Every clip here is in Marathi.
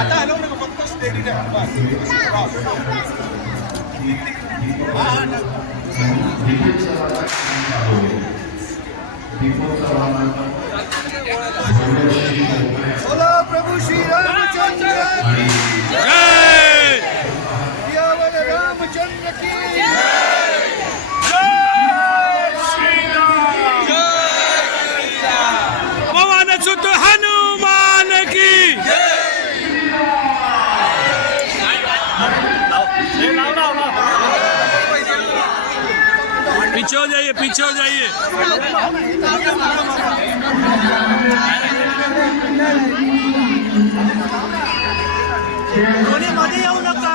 आता हलवू नका फक्त स्टेडी ठेवा बस बोला प्रभु श्री रामचंद्र की जय सियावर रामचंद्र की जय श्री राम जय पवन सुत हनुमान की पीछे हो जाइए, पीछे हो जाइए। कोणी मध्ये येऊ नका,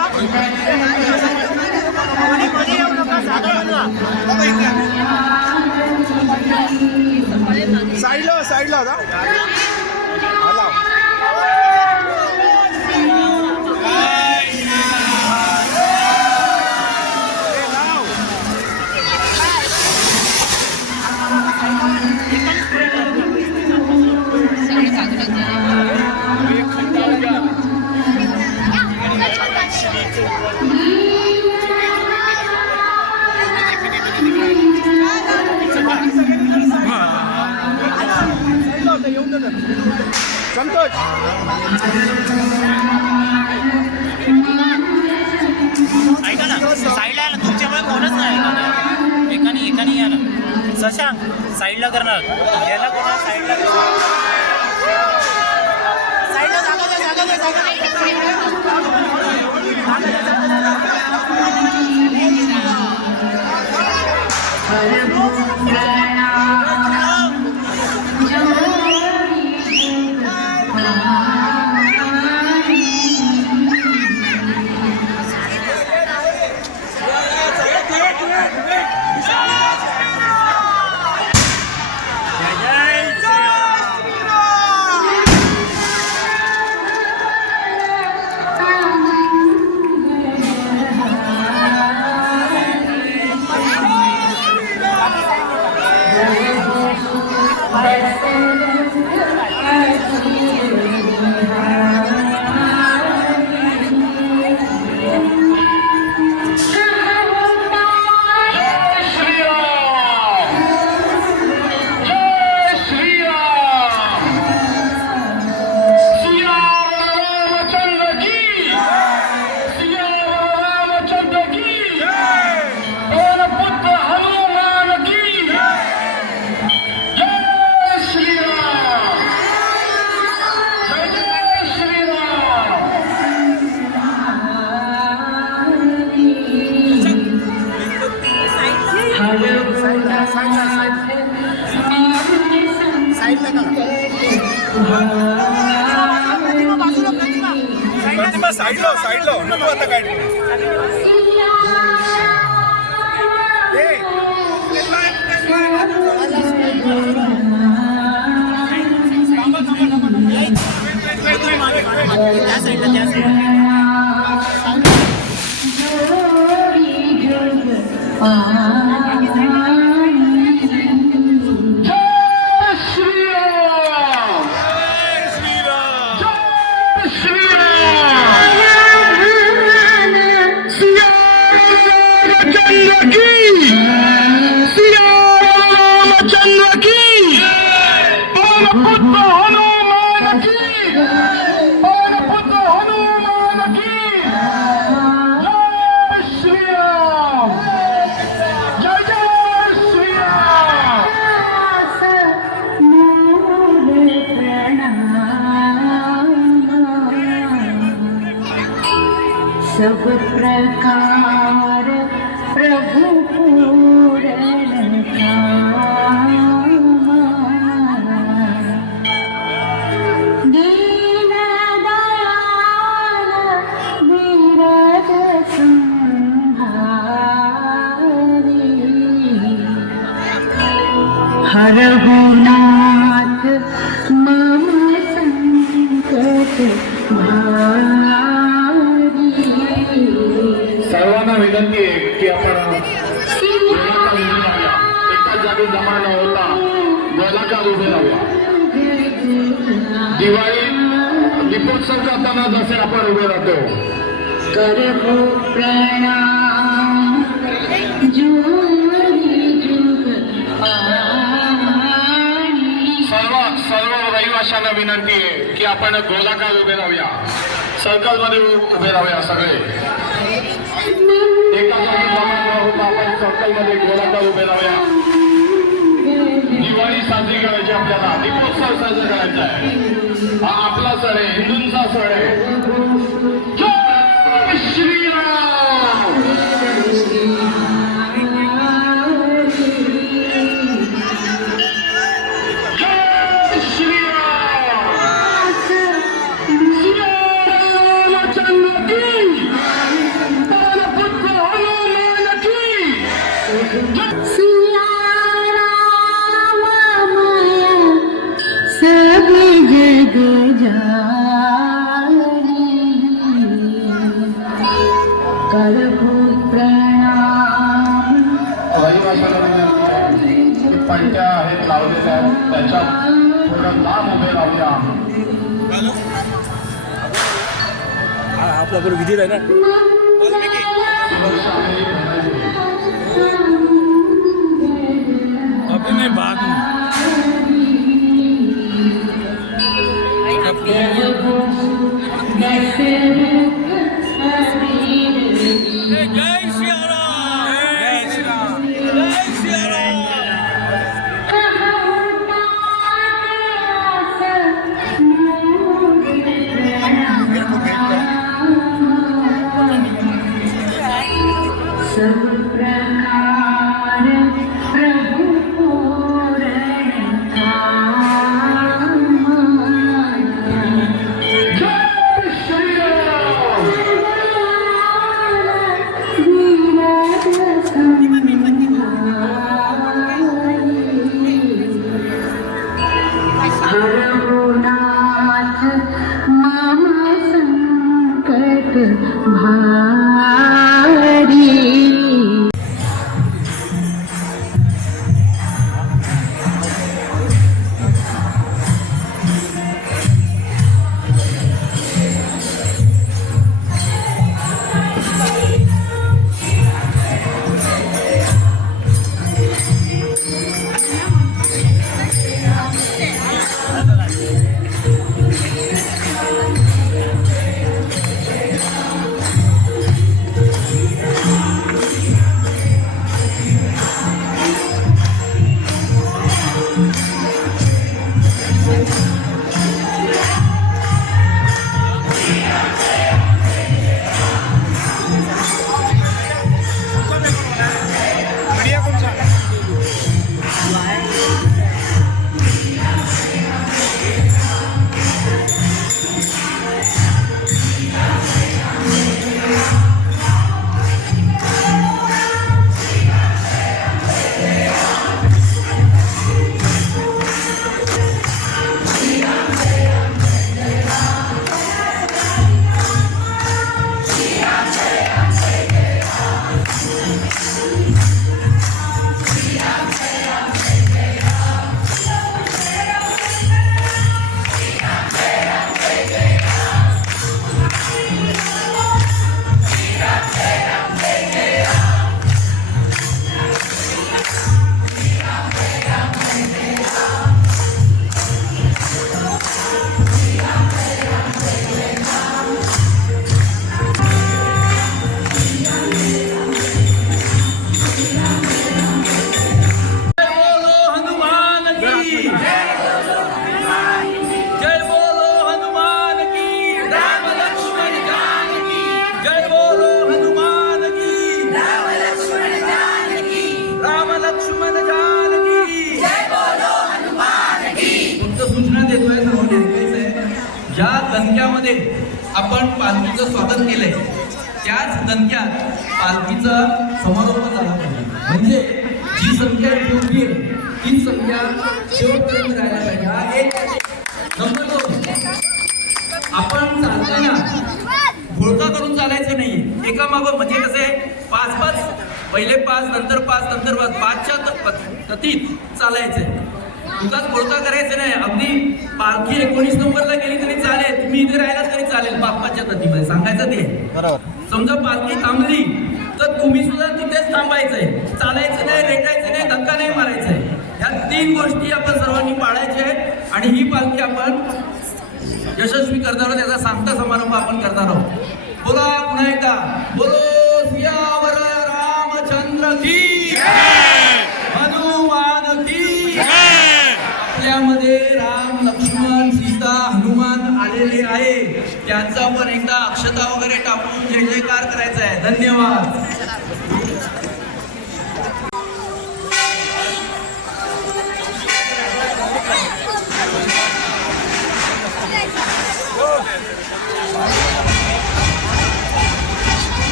कोणी मध्ये येऊ नका, जागा बनवा. साईडला साईडला होता संतोष ऐका ना, साईडला यायला तुमच्यामुळे कोणच नाही एकाने यायला. शशांक साईडला करणार, याला कोणा साईडला साईडला जागा द्या, जागा द्या, जागा प्रतिमा साईडला नको आता काय त्या साईडला सब प्रकार प्रभु पूरण कामा दीन दयाल विरद संहारी हरहु नाथ मम संकट सर्वांना विनंती आहे की आपण एका जागी जमा न होता गोलाकार उभे राहूया. दिवाळी दीपोत्सव करताना जसे आपण उभे राहतो. करहु प्रणाम जोड़ी जुग पाणी. सर्व रहिवाशांना विनंती आहे की आपण गोलाकार उभे राहूया. सर्कल मध्ये उभे राहूया सगळे. एका जागी जमा न होता आपण सर्कल मध्ये गोलाकार उभे राहूया. दिवाळी साजरी करायची आपल्याला. दीपोत्सव साजरा करायचा आहे. हा आपला सण आहे, हिंदूंचा सण आहे. जय श्रीराम. जय श्रीराम. श्रीरामचंद्र की पवनपुत्र हनुमान की सिया राम माया सब जग जानी. करहु प्रणाम पलट्या आहेत लावलेल्या आहेत त्याच्यात थोडं लांब उभे राहूया. आपला बरोबर विधी आहे ना. सुरक्षा आहे. अभी नहीं बात में जय श्री राम. जय श्री राम. जय श्री राम. सब प्रकार प्रभु पूरण जय श्रीराम. हरहुनाथ मम संकट भारी. ज्या दणक्यामध्ये आपण पालखीचं स्वागत केलंय त्याच दणक्यात पालखीचा समारोप झाला पाहिजे. म्हणजे जी संख्या ठेवली आहे ती संख्या शेवटपर्यंत राहायला पाहिजे. हा एक नंबर 2, आपण चालताना घोळका करून चालायचं नाही. एका मागं म्हणजे कसे 5-5 पहिले 5 नंतर 5 नंतर 5 5च्या गतीत चालायचंय. तुझाच बोलता करायचं नाही. अगदी पालखी 19 नंबरला गेली तरी चालेल, तुम्ही इथे राहिलात तरी चालेल. बाप्पाच्या नदीमध्ये सांगायचं ते. समजा पालखी थांबली तर तुम्ही सुद्धा तिथेच थांबायचंय. चालायचं नाही, रेटायचं नाही, धक्का नाही मारायचंय. ह्या 3 गोष्टी आपण सर्वांनी पाळायच्या आहेत आणि ही पालखी आपण यशस्वी करणार आहोत. त्याचा सांगता समारंभ आपण करणार आहोत. बोला पुन्हा एकदा, बोलो सियावर रामचंद्र की हनुमान की. आपल्यामध्ये राम, लक्ष्मण, सीता, हनुमान आलेले आहे. त्यांचा पण एकदा अक्षता वगैरे टाकून जय जयकार करायचा आहे. धन्यवाद.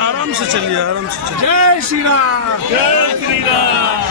आराम से चलिए, आराम से चलिए. जय श्री राम. जय श्री राम.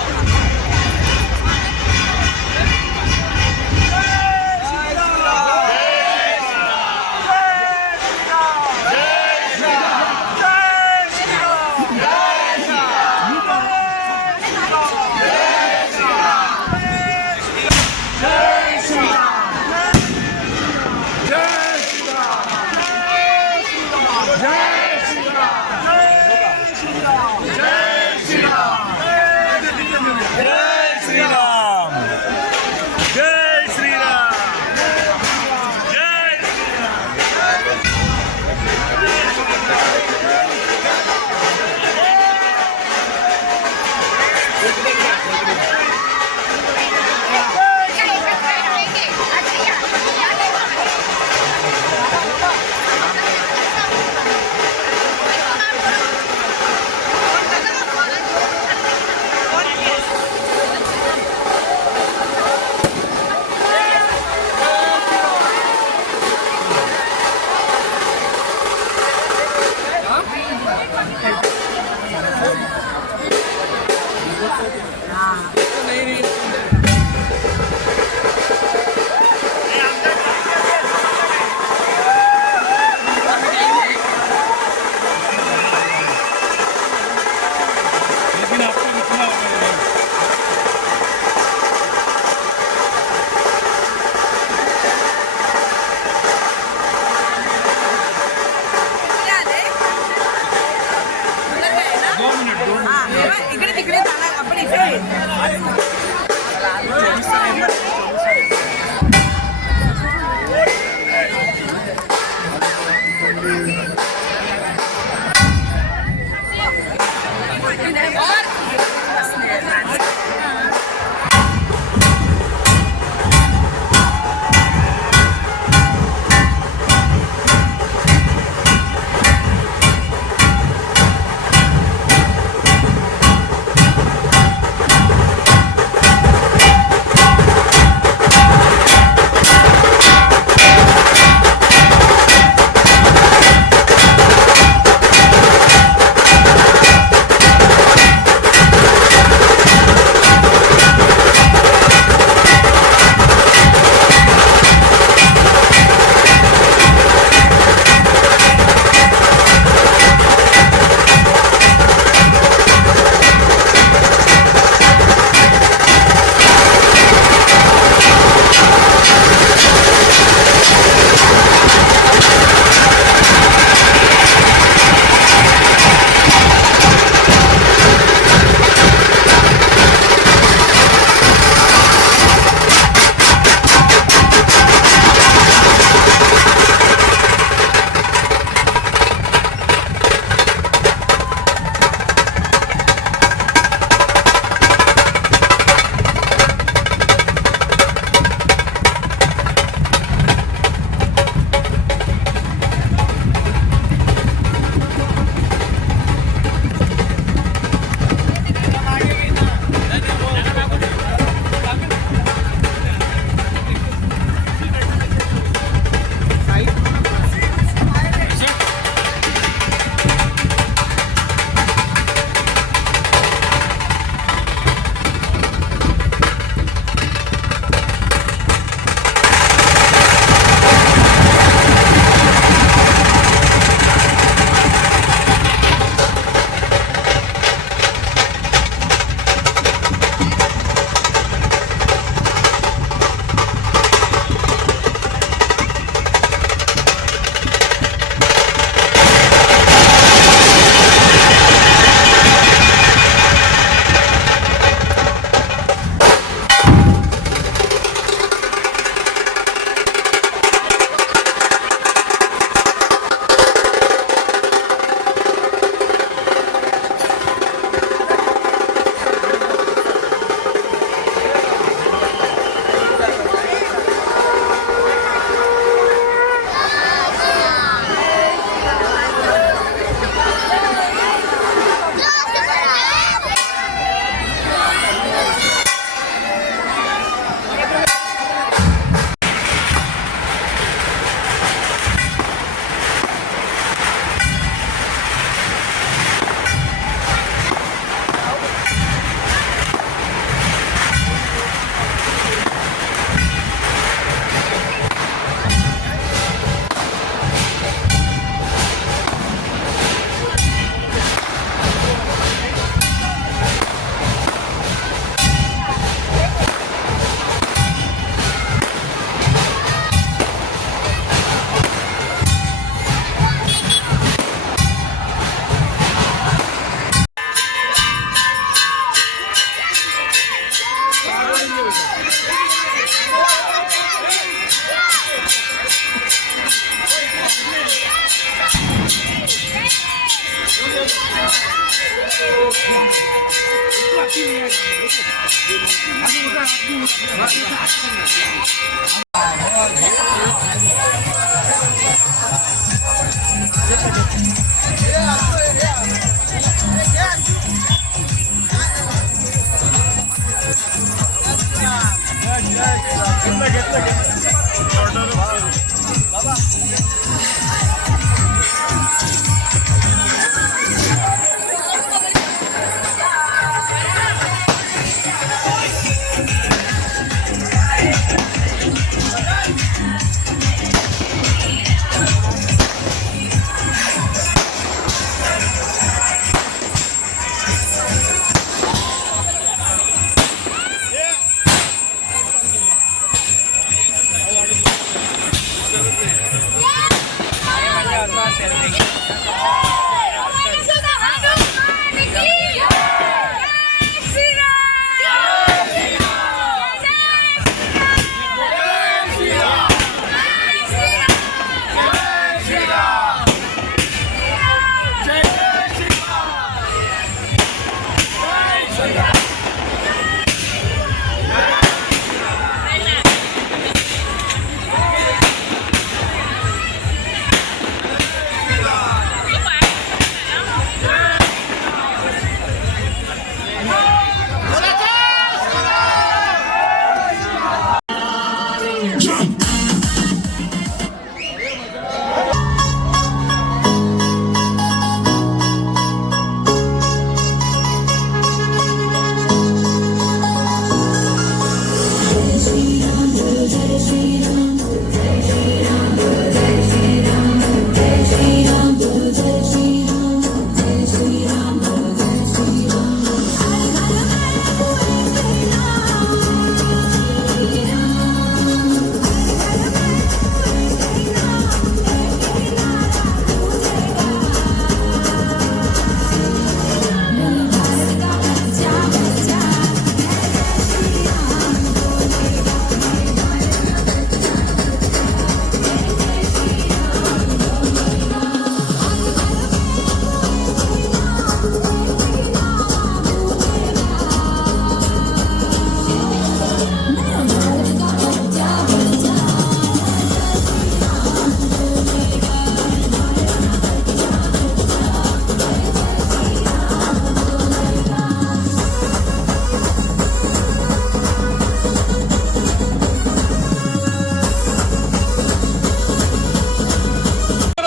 इकडे तिकडे जाणार आपण इकडे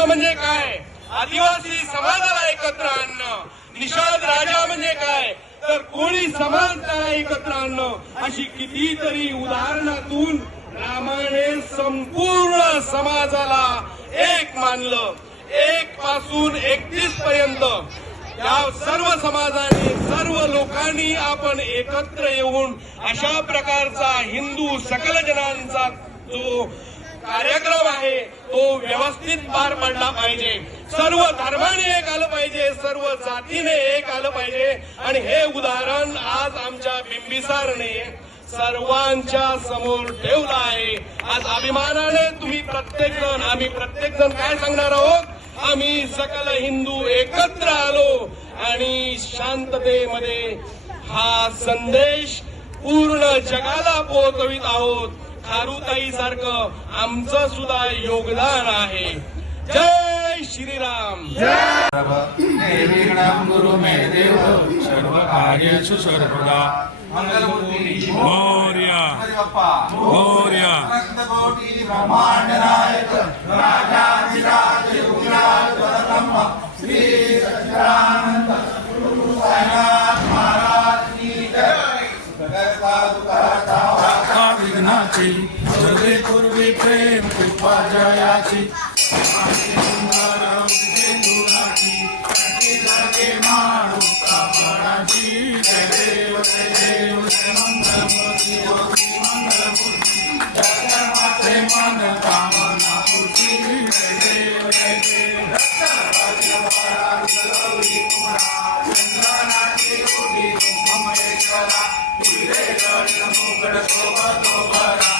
म्हणजे काय, आदिवासी समाजाला एकत्र आणणं, निषाद राजा म्हणजे काय तर कोळी समाजाला एकत्र आणणं, अशी कितीतरी उदाहरणातून रामाने संपूर्ण समाजाला एक मानलं. 1 पासून 31 पर्यंत या सर्व समाजाने, सर्व लोकांनी आपण एकत्र येऊन अशा प्रकारचा हिंदू सकल जनांचा जो कार्यक्रम आहे तो व्यवस्थित पार पडला पाहिजे. सर्व धर्माने एक आलं पाहिजे, सर्व जातीने एक आलं पाहिजे. आणि हे उदाहरण आज आमच्या बिंबिसारने सर्वांच्या समोर ठेवलं आहे. आज अभिमानाने आम्ही प्रत्येक जण काय सांगणार आहोत, आम्ही सकल हिंदू एकत्र आलो आणि शांततेमध्ये हा संदेश पूर्ण जगाला पोहोचवित आहोत. खारुताई सारखं आमचं सुद्धा योगदान आहे. जय श्रीराम. निर्विघ्नं गुरु मे देव सर्व कार्येषु सर्वदा मंगलमूर्ती मोरया मोरया अनंतकोटी ब्रह्मांड नायक राजाधिराज योगीराज परब्रह्म श्री सच्चिदानंद गुरु साईनाथ महाराज की जय. करता दुःखहर्ता विघ्नाची पूर्वे पूर्वी प्रेम कृपा जयाची जय देव जय मंगलमूर्ती ज्योती मंगलमूर्ती जगन्माते मन कामना पूर्ती. जय देव जय देव गौरी कुमारा चंद्रनाथी कोटी महेश्वरा हिरे गण मुगड़ शोभतो भरा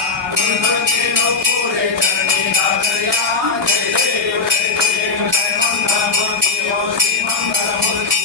पुरे चरणी नागरिया. जय देव जय देव जय मंगलमूर्ती ज्योती मंगलमूर्ती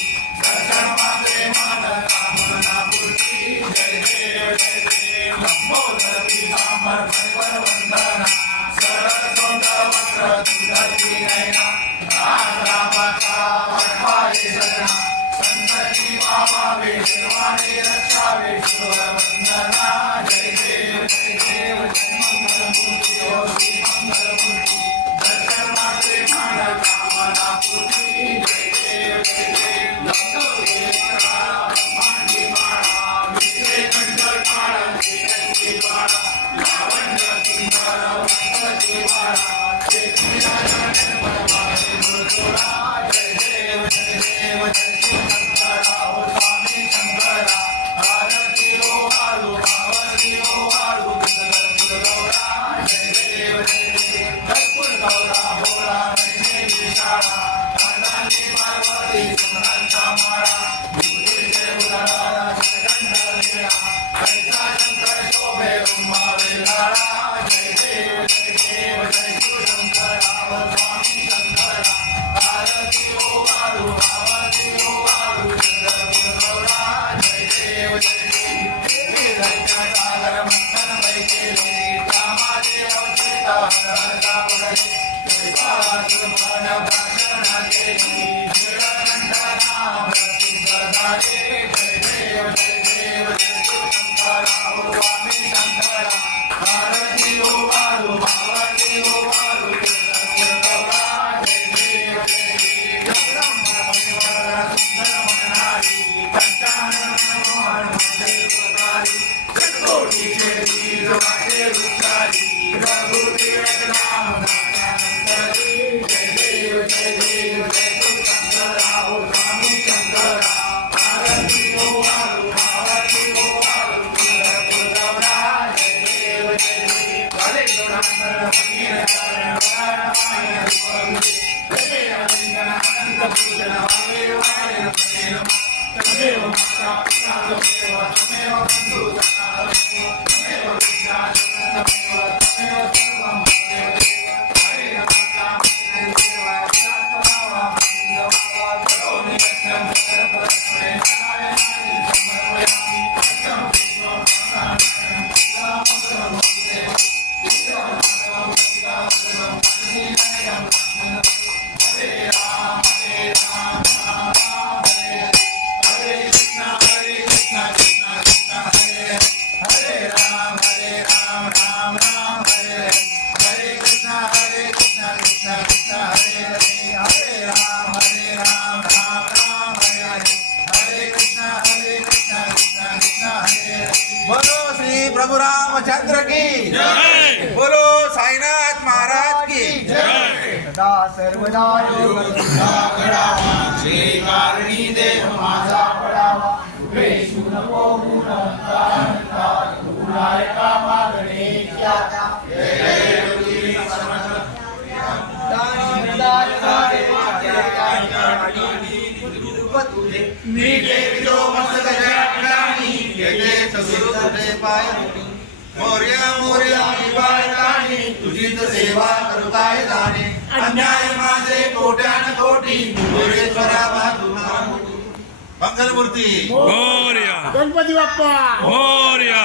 रामचंद्र की जय, बोलो साईनाथ महाराज की जय। सदा सर्वदा योग तुझा घडावा, जे कारणी देह माझा पडावा, वेशू नको गुण कांता, गुणाय का मागणे त्याचा, जय गुरुजी समर्थ मी देवितो मस्तक ठिकाणी, येते सगुरु तुझे पाय, मोर्या मोर्या विवाहितानी, तुझीच सेवा करुताय जाणे, अन्याय माझे कोट्यान कोटी, मोरेश्वरा तुझा मंगलमूर्ती मोरया गणपती बाप्पा मोरया